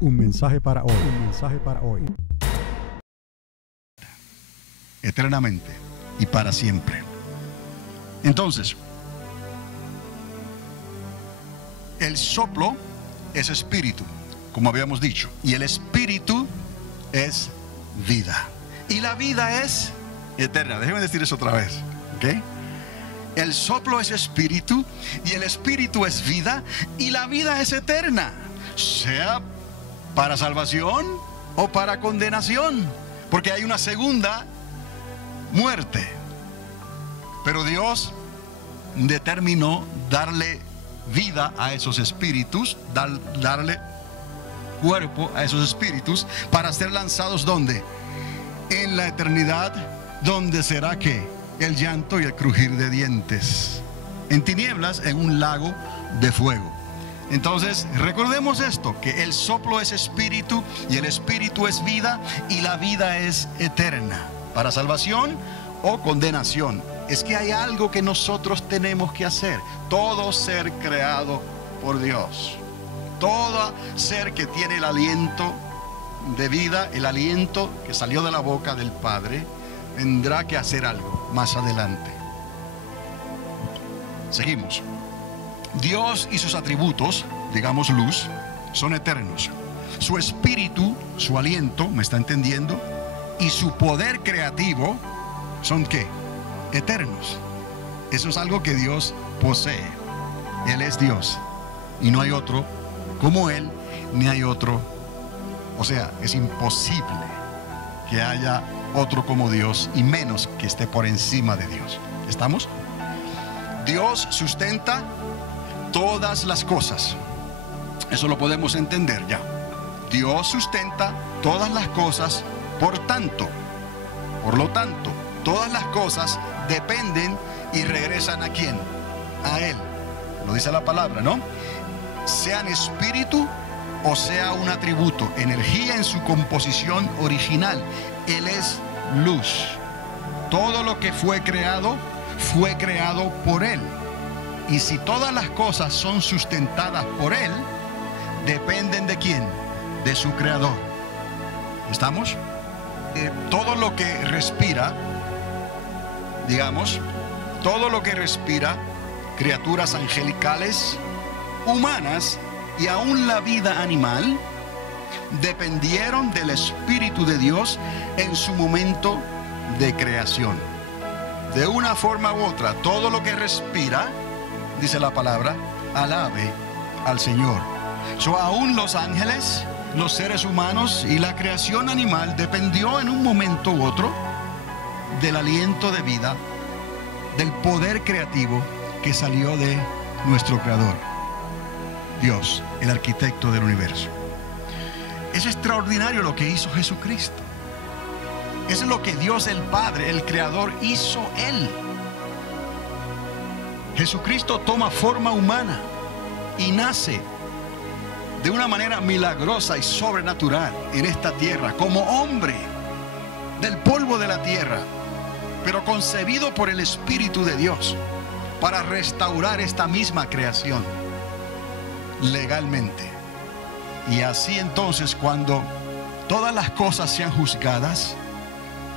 Un mensaje para hoy. Un mensaje para hoy. Eternamente y para siempre. Entonces, el soplo es espíritu, como habíamos dicho, y el espíritu es vida. Y la vida es eterna. Déjenme decir eso otra vez, ¿ok? El soplo es espíritu y el espíritu es vida y la vida es eterna, sea para salvación o para condenación, porque hay una segunda muerte. Pero Dios determinó darle vida a esos espíritus, darle cuerpo a esos espíritus para ser lanzados ¿dónde? En la eternidad, donde será que el llanto y el crujir de dientes, en tinieblas, en un lago de fuego. Entonces recordemos esto, que el soplo es espíritu y el espíritu es vida y la vida es eterna, para salvación o condenación. Es que hay algo que nosotros tenemos que hacer. Todo ser creado por Dios, todo ser que tiene el aliento de vida, el aliento que salió de la boca del Padre, tendrá que hacer algo más adelante. Seguimos. Dios y sus atributos, digamos luz, son eternos. Su espíritu, su aliento, ¿me está entendiendo? Y su poder creativo son ¿qué? Eternos. Eso es algo que Dios posee. Él es Dios y no hay otro como Él, ni hay otro. O sea, es imposible que haya otro como Dios y menos que esté por encima de Dios. ¿Estamos? Dios sustenta todas las cosas. Eso lo podemos entender ya. Dios sustenta todas las cosas, por lo tanto, todas las cosas dependen y regresan ¿a quién? A Él. Lo dice la palabra, ¿no? Sean espíritu o sea un atributo, energía en su composición original. Él es luz. Todo lo que fue creado por Él. Y si todas las cosas son sustentadas por Él, dependen ¿de quién? De su creador. ¿Estamos? Todo lo que respira, digamos, todo lo que respira, criaturas angelicales, humanas y aún la vida animal, dependieron del Espíritu de Dios en su momento de creación. De una forma u otra, todo lo que respira, dice la palabra, alabe al Señor. Aún los ángeles, los seres humanos y la creación animal dependió en un momento u otro del aliento de vida, del poder creativo que salió de nuestro Creador, Dios, el arquitecto del universo. Es extraordinario lo que hizo Jesucristo. Eso es lo que Dios el Padre, el Creador, hizo Él. Jesucristo toma forma humana y nace de una manera milagrosa y sobrenatural en esta tierra, como hombre del polvo de la tierra, pero concebido por el Espíritu de Dios para restaurar esta misma creación legalmente. Y así entonces, cuando todas las cosas sean juzgadas,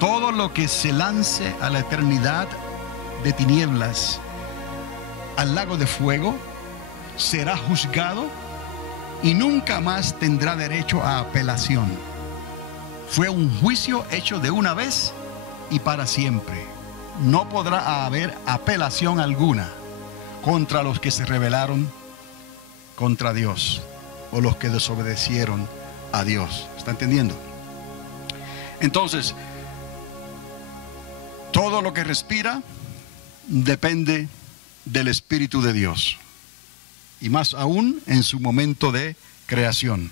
todo lo que se lance a la eternidad de tinieblas, al lago de fuego, será juzgado y nunca más tendrá derecho a apelación. Fue un juicio hecho de una vez y para siempre. No podrá haber apelación alguna contra los que se rebelaron contra Dios o los que desobedecieron a Dios. ¿Está entendiendo? Entonces, todo lo que respira depende del Espíritu de Dios, y más aún en su momento de creación.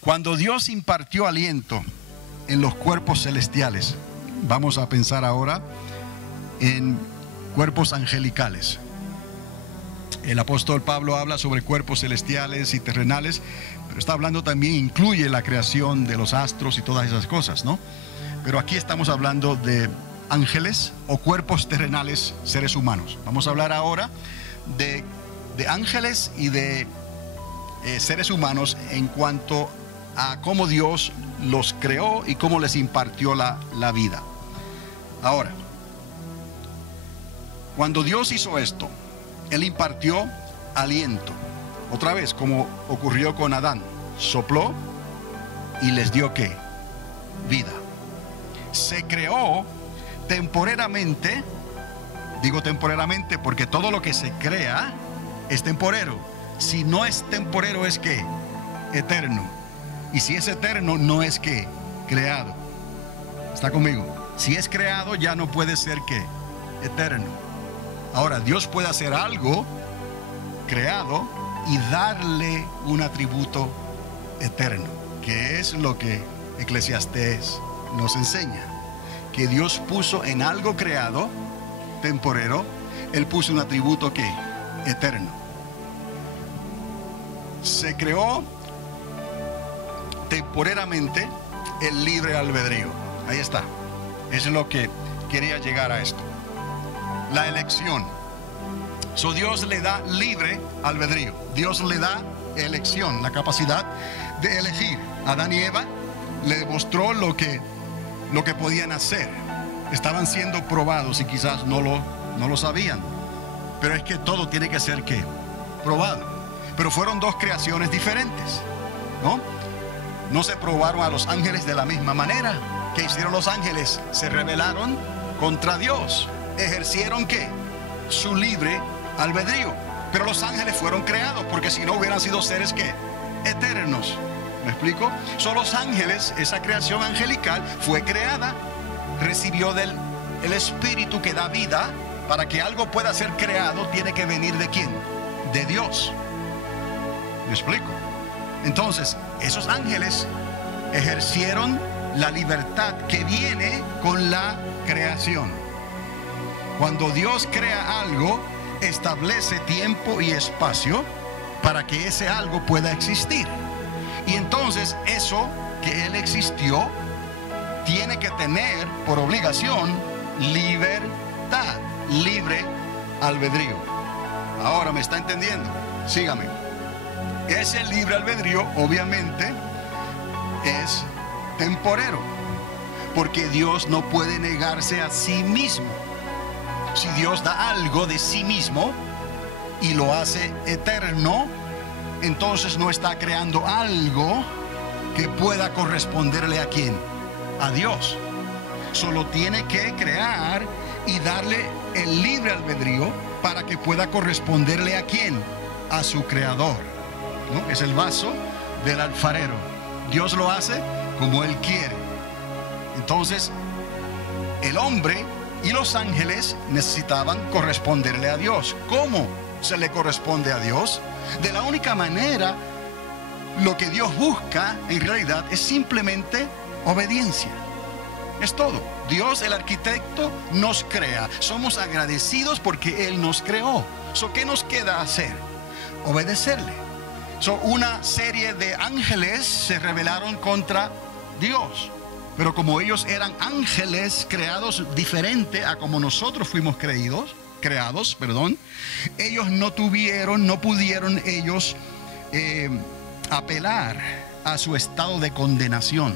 Cuando Dios impartió aliento en los cuerpos celestiales, vamos a pensar ahora en cuerpos angelicales. El apóstol Pablo habla sobre cuerpos celestiales y terrenales, pero está hablando también, incluye la creación de los astros y todas esas cosas, ¿no? Pero aquí estamos hablando de ángeles o cuerpos terrenales, seres humanos. Vamos a hablar ahora de ángeles y de seres humanos en cuanto a cómo Dios los creó y cómo les impartió la vida. Ahora, cuando Dios hizo esto, Él impartió aliento. Otra vez, como ocurrió con Adán, sopló y les dio ¿qué? Vida. Se creó temporeramente, digo temporeramente porque todo lo que se crea es temporero. Si no es temporero, es ¿qué? Eterno. Y si es eterno, no es ¿qué? Creado. ¿Está conmigo? Si es creado, ya no puede ser ¿qué? Eterno. Ahora, Dios puede hacer algo creado y darle un atributo eterno, que es lo que Eclesiastés nos enseña, que Dios puso en algo creado, temporero, Él puso un atributo que eterno. Se creó temporeramente el libre albedrío. Ahí está. Es lo que quería llegar a esto. La elección. Dios le da libre albedrío. Dios le da elección, la capacidad de elegir. Adán y Eva le demostró lo que podían hacer. Estaban siendo probados y quizás no lo sabían. Pero es que todo tiene que ser ¿qué? Probado. Pero fueron dos creaciones diferentes, ¿no? No se probaron a los ángeles de la misma manera. ¿Qué hicieron los ángeles? Se rebelaron contra Dios. Ejercieron ¿qué? Su libre albedrío. Pero los ángeles fueron creados, porque si no hubieran sido seres ¿qué? Eternos. ¿Me explico? Son los ángeles, esa creación angelical fue creada, recibió el espíritu que da vida. Para que algo pueda ser creado, tiene que venir ¿de quién? De Dios. ¿Me explico? Entonces, esos ángeles ejercieron la libertad que viene con la creación. Cuando Dios crea algo, establece tiempo y espacio para que ese algo pueda existir. Y entonces eso que Él existió tiene que tener por obligación libertad, libre albedrío. Ahora, ¿me está entendiendo? Sígame. Ese libre albedrío obviamente es temporero, porque Dios no puede negarse a sí mismo. Si Dios da algo de sí mismo y lo hace eterno, entonces no está creando algo que pueda corresponderle ¿a quién? A Dios. Solo tiene que crear y darle el libre albedrío para que pueda corresponderle ¿a quién? A su creador, ¿no? Es el vaso del alfarero. Dios lo hace como Él quiere. Entonces, el hombre y los ángeles necesitaban corresponderle a Dios. ¿Cómo se le corresponde a Dios? De la única manera, lo que Dios busca en realidad es simplemente obediencia. Es todo. Dios, el arquitecto, nos crea. Somos agradecidos porque Él nos creó. ¿Qué nos queda hacer? Obedecerle. Una serie de ángeles se rebelaron contra Dios. Pero como ellos eran ángeles creados diferente a como nosotros fuimos creados, ellos no pudieron ellos apelar a su estado de condenación.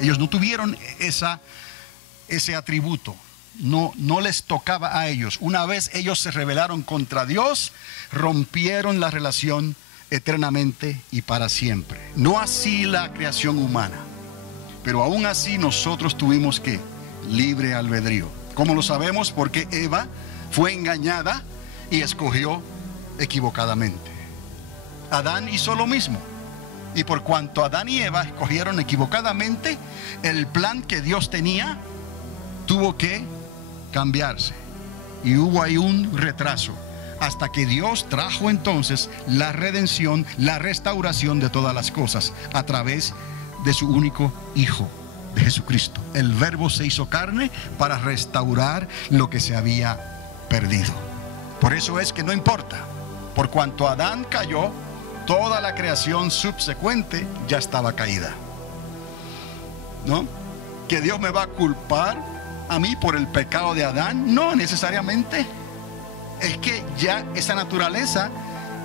Ellos no tuvieron ese atributo. No les tocaba a ellos. Una vez ellos se rebelaron contra Dios, rompieron la relación eternamente y para siempre. No así la creación humana. Pero aún así nosotros tuvimos ¿qué? Libre albedrío. ¿Cómo lo sabemos? Porque Eva fue engañada y escogió equivocadamente. Adán hizo lo mismo. Y por cuanto Adán y Eva escogieron equivocadamente, el plan que Dios tenía tuvo que cambiarse. Y hubo ahí un retraso, hasta que Dios trajo entonces la redención, la restauración de todas las cosas a través de su único Hijo, de Jesucristo. El Verbo se hizo carne para restaurar lo que se había perdido. Por eso es que no importa, por cuanto Adán cayó, toda la creación subsecuente ya estaba caída. ¿No? ¿Que Dios me va a culpar a mí por el pecado de Adán? No necesariamente. Es que ya esa naturaleza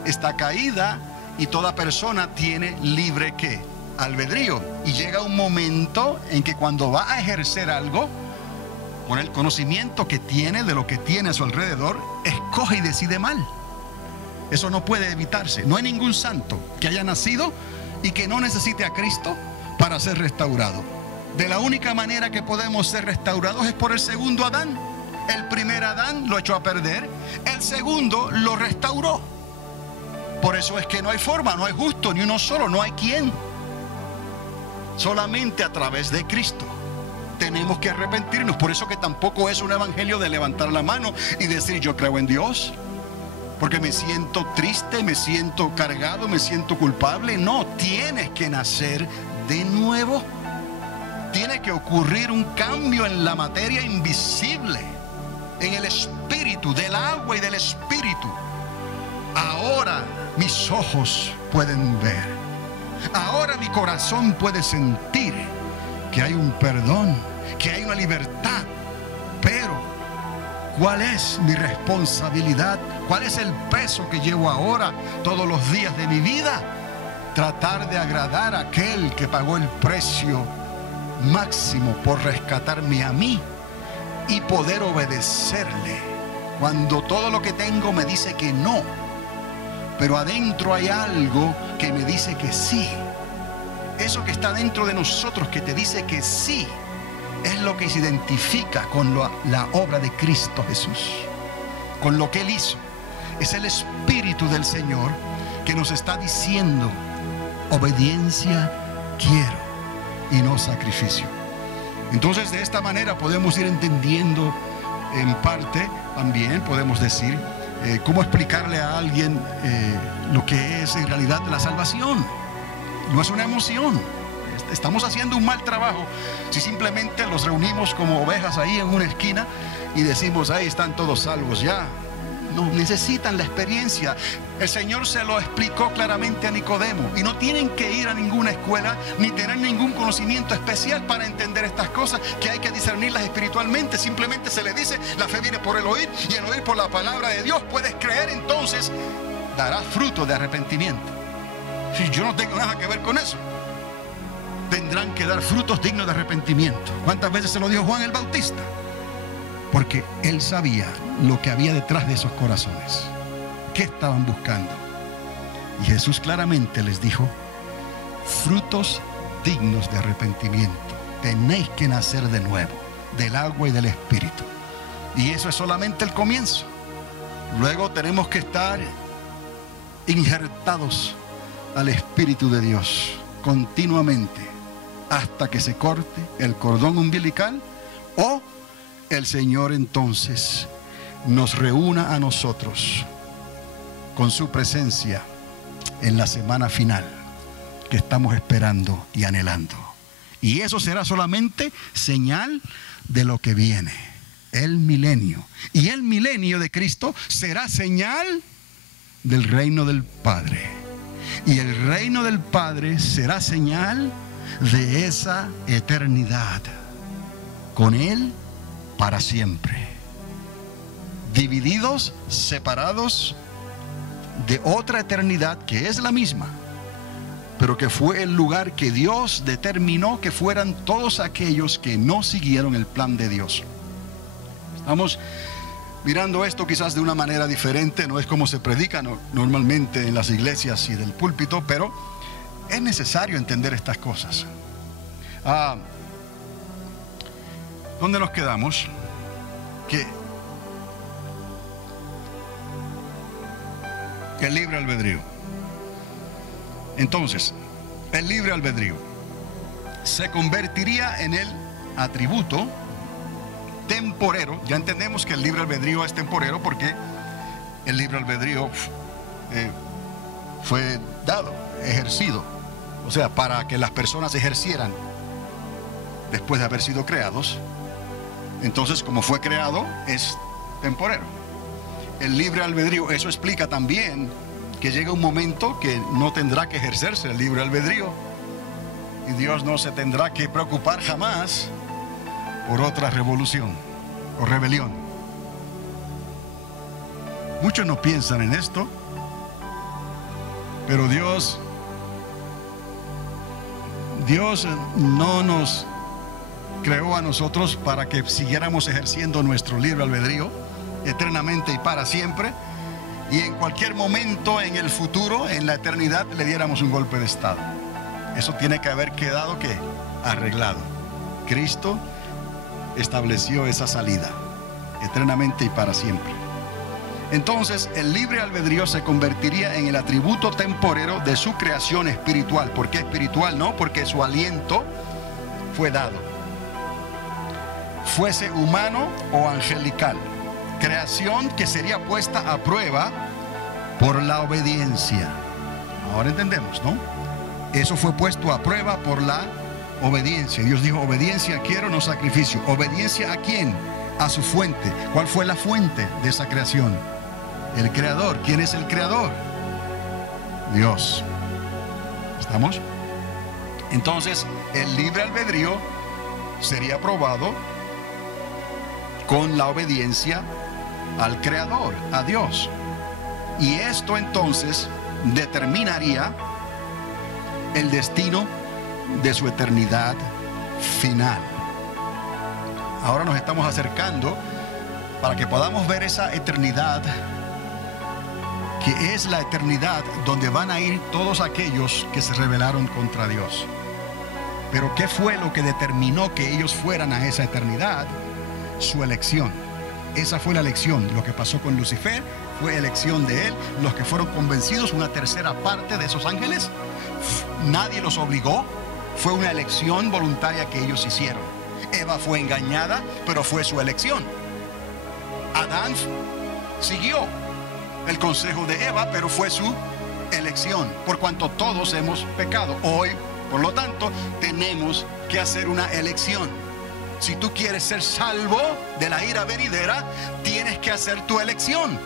está caída y toda persona tiene libre ¿qué? Albedrío. Y llega un momento en que cuando va a ejercer algo, con el conocimiento que tiene de lo que tiene a su alrededor, escoge y decide mal. Eso no puede evitarse. No hay ningún santo que haya nacido y que no necesite a Cristo para ser restaurado. De la única manera que podemos ser restaurados es por el segundo Adán. El primer Adán lo echó a perder, el segundo lo restauró. Por eso es que no hay forma, no hay justo, ni uno solo, no hay quien. Solamente a través de Cristo tenemos que arrepentirnos. Por eso que tampoco es un evangelio de levantar la mano y decir yo creo en Dios, porque me siento triste, me siento cargado, me siento culpable. No, tienes que nacer de nuevo. Tiene que ocurrir un cambio en la materia invisible, en el espíritu, del agua y del espíritu. Ahora mis ojos pueden ver. Ahora mi corazón puede sentir que hay un perdón, que hay una libertad. Pero, ¿cuál es mi responsabilidad? ¿Cuál es el peso que llevo ahora todos los días de mi vida? Tratar de agradar a aquel que pagó el precio máximo por rescatarme a mí y poder obedecerle cuando todo lo que tengo me dice que no, pero adentro hay algo que me dice que sí. Eso que está dentro de nosotros que te dice que sí es lo que se identifica con la obra de Cristo Jesús, con lo que Él hizo. Es el Espíritu del Señor que nos está diciendo: obediencia quiero y no sacrificio. Entonces, de esta manera podemos ir entendiendo en parte, también podemos decir cómo explicarle a alguien lo que es en realidad la salvación. No es una emoción. Estamos haciendo un mal trabajo si simplemente los reunimos como ovejas ahí en una esquina y decimos ahí están todos salvos ya. No, necesitan la experiencia. El Señor se lo explicó claramente a Nicodemo, y no tienen que ir a ninguna escuela ni tener ningún conocimiento especial para entender estas cosas, que hay que discernirlas espiritualmente. Simplemente se les dice: la fe viene por el oír y el oír por la palabra de Dios. Puedes creer, entonces darás fruto de arrepentimiento. Si yo no tengo nada que ver con eso, tendrán que dar frutos dignos de arrepentimiento. ¿Cuántas veces se lo dijo Juan el Bautista? Porque él sabía lo que había detrás de esos corazones. ¿Qué estaban buscando? Y Jesús claramente les dijo: frutos dignos de arrepentimiento. Tenéis que nacer de nuevo, del agua y del Espíritu. Y eso es solamente el comienzo. Luego tenemos que estar injertados al Espíritu de Dios continuamente, hasta que se corte el cordón umbilical, o el Señor entonces nos reúna a nosotros con su presencia en la semana final que estamos esperando y anhelando. Y eso será solamente señal de lo que viene, el milenio. Y el milenio de Cristo será señal del reino del Padre. Y el reino del Padre será señal de esa eternidad con Él para siempre, divididos, separados de otra eternidad que es la misma, pero que fue el lugar que Dios determinó que fueran todos aquellos que no siguieron el plan de Dios. Estamos mirando esto quizás de una manera diferente, no es como se predica normalmente en las iglesias y del púlpito, pero es necesario entender estas cosas. ¿Dónde nos quedamos? Que el libre albedrío. Entonces, el libre albedrío se convertiría en el atributo temporero. Ya entendemos que el libre albedrío es temporero porque el libre albedrío fue dado, ejercido, o sea, para que las personas ejercieran después de haber sido creados. Entonces, como fue creado, es temporero. El libre albedrío, eso explica también que llega un momento que no tendrá que ejercerse el libre albedrío, y Dios no se tendrá que preocupar jamás por otra revolución o rebelión. Muchos no piensan en esto, Pero Dios no nos creó a nosotros para que siguiéramos ejerciendo nuestro libre albedrío eternamente y para siempre, y en cualquier momento en el futuro, en la eternidad, le diéramos un golpe de estado. Eso tiene que haber quedado ¿qué? Arreglado. Cristo estableció esa salida eternamente y para siempre. Entonces el libre albedrío se convertiría en el atributo temporero de su creación espiritual. ¿Por qué espiritual? No, porque su aliento fue dado, fuese humano o angelical, creación que sería puesta a prueba por la obediencia. Ahora entendemos, ¿no? Eso fue puesto a prueba por la obediencia. Dios dijo: obediencia quiero, no sacrificio. ¿Obediencia a quién? A su fuente. ¿Cuál fue la fuente de esa creación? El creador. ¿Quién es el creador? Dios. ¿Estamos? Entonces el libre albedrío sería probado con la obediencia al creador, a Dios. Y esto entonces determinaría el destino de su eternidad final. Ahora nos estamos acercando para que podamos ver esa eternidad, que es la eternidad donde van a ir todos aquellos que se rebelaron contra Dios. Pero ¿qué fue lo que determinó que ellos fueran a esa eternidad? Su elección. Esa fue la elección. Lo que pasó con Lucifer fue elección de él. Los que fueron convencidos, una tercera parte de esos ángeles, nadie los obligó. Fue una elección voluntaria que ellos hicieron. Eva fue engañada, pero fue su elección. Adán siguió el consejo de Eva, pero fue su elección, por cuanto todos hemos pecado. Hoy, por lo tanto, tenemos que hacer una elección. Si tú quieres ser salvo de la ira venidera, tienes que hacer tu elección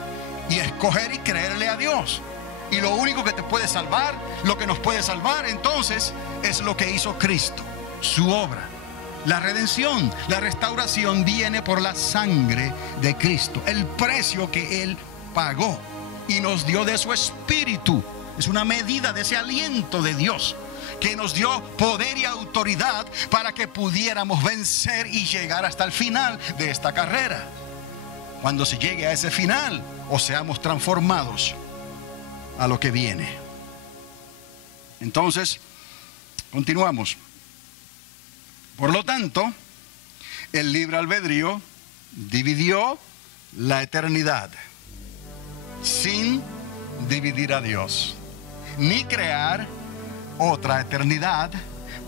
y escoger y creerle a Dios. Y lo único que te puede salvar, lo que nos puede salvar entonces, es lo que hizo Cristo, su obra. La redención, la restauración viene por la sangre de Cristo, el precio que Él pagó y nos dio de su espíritu. Es una medida de ese aliento de Dios que nos dio poder y autoridad para que pudiéramos vencer y llegar hasta el final de esta carrera. Cuando se llegue a ese final, o seamos transformados a lo que viene. Entonces, continuamos. Por lo tanto, el libre albedrío dividió la eternidad sin dividir a Dios, ni crear otra eternidad,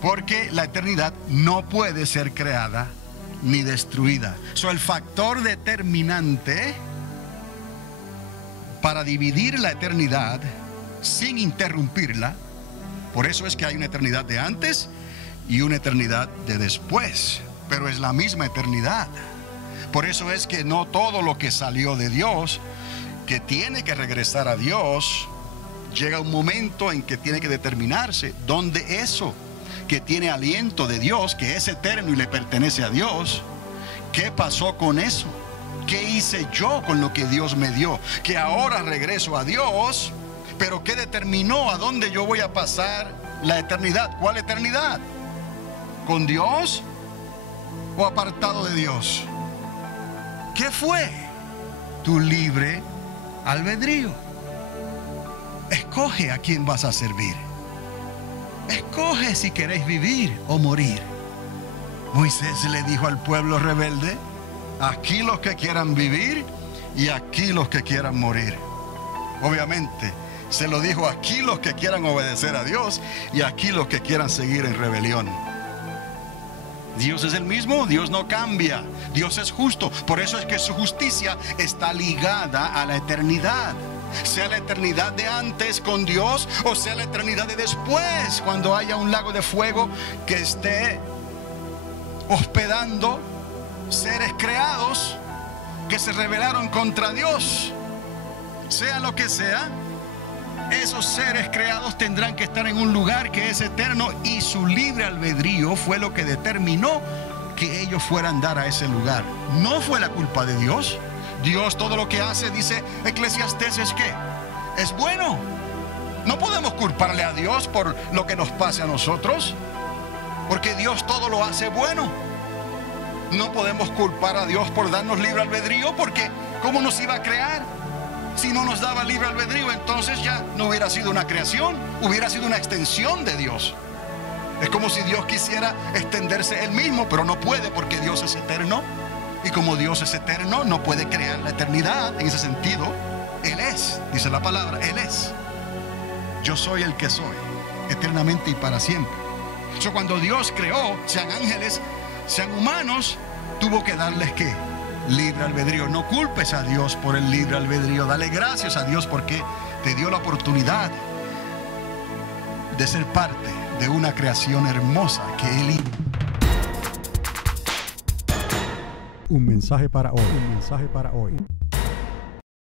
porque la eternidad no puede ser creada ni destruida. El factor determinante para dividir la eternidad sin interrumpirla, por eso es que hay una eternidad de antes y una eternidad de después, pero es la misma eternidad. Por eso es que no todo lo que salió de Dios, que tiene que regresar a Dios, llega un momento en que tiene que determinarse dónde eso que tiene aliento de Dios, que es eterno y le pertenece a Dios, ¿qué pasó con eso? ¿Qué hice yo con lo que Dios me dio? Que ahora regreso a Dios, pero ¿qué determinó a dónde yo voy a pasar la eternidad? ¿Cuál eternidad? ¿Con Dios o apartado de Dios? ¿Qué fue? Tu libre albedrío. Escoge a quién vas a servir. Escoge si queréis vivir o morir. Moisés le dijo al pueblo rebelde: aquí los que quieran vivir y aquí los que quieran morir. Obviamente se lo dijo: aquí los que quieran obedecer a Dios y aquí los que quieran seguir en rebelión. Dios es el mismo, Dios no cambia, Dios es justo. Por eso es que su justicia está ligada a la eternidad, sea la eternidad de antes con Dios o sea la eternidad de después, cuando haya un lago de fuego que esté hospedando seres creados que se rebelaron contra Dios. Sea lo que sea, esos seres creados tendrán que estar en un lugar que es eterno, y su libre albedrío fue lo que determinó que ellos fueran a dar a ese lugar. No fue la culpa de Dios. Dios todo lo que hace, dice Eclesiastés, es que es bueno. No podemos culparle a Dios por lo que nos pase a nosotros, porque Dios todo lo hace bueno. No podemos culpar a Dios por darnos libre albedrío, porque ¿cómo nos iba a crear? Si no nos daba libre albedrío, entonces ya no hubiera sido una creación, hubiera sido una extensión de Dios. Es como si Dios quisiera extenderse Él mismo, pero no puede porque Dios es eterno. Y como Dios es eterno, no puede crear la eternidad. En ese sentido, Él es, dice la palabra, Él es. Yo soy el que soy, eternamente y para siempre. Eso cuando Dios creó, sean ángeles, sean humanos, tuvo que darles ¿qué? Libre albedrío. No culpes a Dios por el libre albedrío. Dale gracias a Dios porque te dio la oportunidad de ser parte de una creación hermosa que Él hizo. Un mensaje para hoy. Un mensaje para hoy.